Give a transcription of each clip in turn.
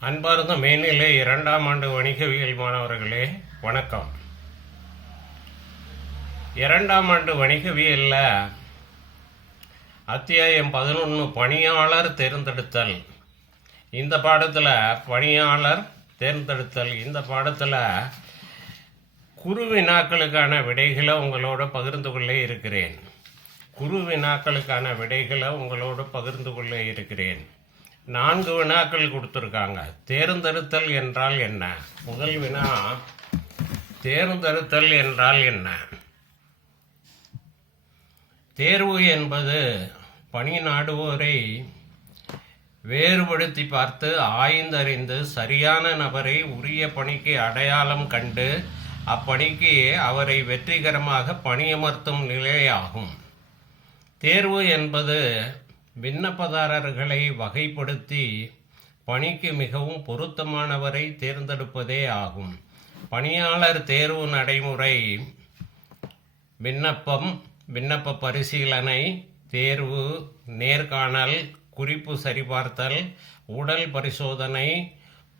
அன்பார்ந்த மேல்நிலை இரண்டாம் ஆண்டு வணிகவியல் மாணவர்களே வணக்கம். இரண்டாம் ஆண்டு வணிகவியலில் அத்தியாயம் பதினொன்று பணியாளர் தேர்ந்தெடுத்தல். இந்த பாடத்தில் பணியாளர் தேர்ந்தெடுத்தல் இந்த பாடத்தில் குரு வினாக்களுக்கான விடைகளை உங்களோட பகிர்ந்து கொள்ள இருக்கிறேன். குரு வினாக்களுக்கான விடைகளை உங்களோட பகிர்ந்து கொள்ள இருக்கிறேன். நான்கு வினாக்கள் கொடுத்துருக்காங்க. தேர்ந்தெடுத்தல் என்றால் என்ன? முதல் வினா தேர்ந்தெடுத்தல் என்றால் என்ன? தேர்வு என்பது பணி நாடுவோரை வேறுபடுத்தி பார்த்து ஆய்ந்தறிந்து சரியான நபரை உரிய பணிக்கு அடையாளம் கண்டு அப்பணிக்கு அவரை வெற்றிகரமாக பணியமர்த்தும் நிலையாகும். தேர்வு என்பது விண்ணப்பதாரர்களை வகைப்படுத்தி பணிக்கு மிகவும் பொருத்தமானவரை தேர்ந்தெடுப்பதே ஆகும். பணியாளர் தேர்வு நடைமுறை விண்ணப்பம் விண்ணப்ப பரிசீலனை தேர்வு நேர்காணல் குறிப்பு சரிபார்த்தல் உடல் பரிசோதனை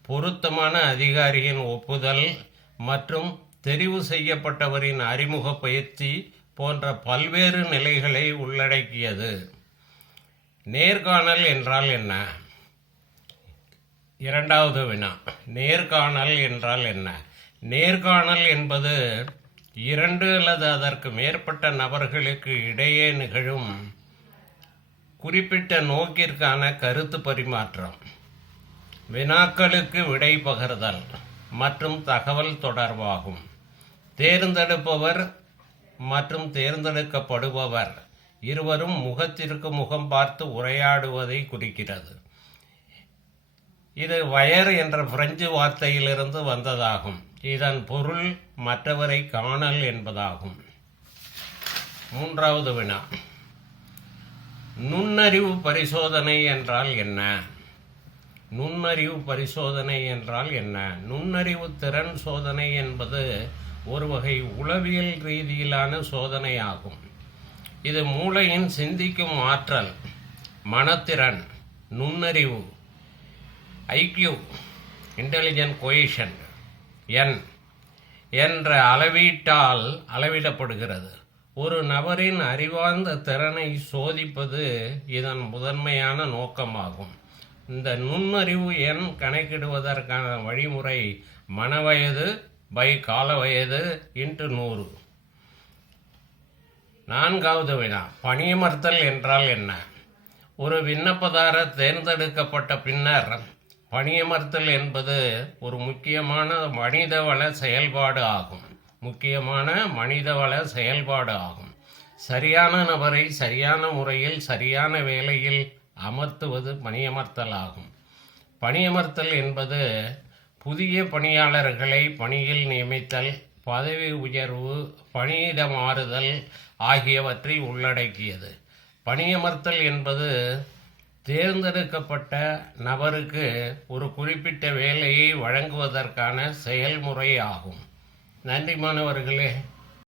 பொருத்தமான அதிகாரியின் ஒப்புதல் மற்றும் தெரிவு செய்யப்பட்டவரின் அறிமுக பயிற்சி போன்ற பல்வேறு நிலைகளை உள்ளடக்கியது. நேர்காணல் என்றால் என்ன? இரண்டாவது வினா. நேர்காணல் என்றால் என்ன? நேர்காணல் என்பது இரண்டு அல்லது அதற்கு மேற்பட்ட நபர்களுக்கு இடையே நிகழும் குறிப்பிட்ட நோக்கிற்கான கருத்து பரிமாற்றம். வினாக்களுக்கு விடை பகிர்தல் மற்றும் தகவல் தொடர்பாகும். தேர்ந்தெடுப்பவர் மற்றும் தேர்ந்தெடுக்கப்படுபவர். இருவரும் முகத்திற்கு முகம் பார்த்து உரையாடுவதை குறிக்கிறது. இது வயர் என்ற பிரெஞ்சு வார்த்தையிலிருந்து வந்ததாகும். இதன் பொருள் மற்றவரை காணல் என்பதாகும். மூன்றாவது வினா. நுண்ணறிவு பரிசோதனை என்றால் என்ன? நுண்ணறிவு பரிசோதனை என்றால் என்ன? நுண்ணறிவு திறன் சோதனை என்பது ஒரு வகை உளவியல் ரீதியிலான சோதனை ஆகும் இது மூளையின் சிந்திக்கும் ஆற்றல் மனத்திறன் நுண்ணறிவு ஐக்யூ இன்டெலிஜென்ட் கொயிஷன் என் என்ற அளவீட்டால் அளவிடப்படுகிறது. ஒரு நபரின் அறிவார்ந்த திறனை சோதிப்பது இதன் முதன்மையான நோக்கமாகும். இந்த நுண்ணறிவு எண் கணக்கிடுவதற்கான வழிமுறை மனவயது பை கால வயது இன்ட்டு நூறு. நான்காவது வினா பணியமர்த்தல் என்றால் என்ன? ஒரு விண்ணப்பதாரர் தேர்ந்தெடுக்கப்பட்ட பின்னர் பணியமர்த்தல் என்பது ஒரு முக்கியமான மனிதவள செயல்பாடு ஆகும். முக்கியமான மனிதவள செயல்பாடு ஆகும். சரியான நபரை சரியான முறையில் சரியான வேலையில் அமர்த்துவது பணியமர்த்தல் ஆகும். பணியமர்த்தல் என்பது புதிய பணியாளர்களை பணியில் நியமித்தல் பதவி உயர்வு பணியிட மாறுதல் ஆகியவற்றை உள்ளடக்கியது. பணியமர்த்தல் என்பது தேர்ந்தெடுக்கப்பட்ட நபருக்கு ஒரு குறிப்பிட்ட வேலையை வழங்குவதற்கான செயல்முறை ஆகும் நன்றி மாணவர்களே.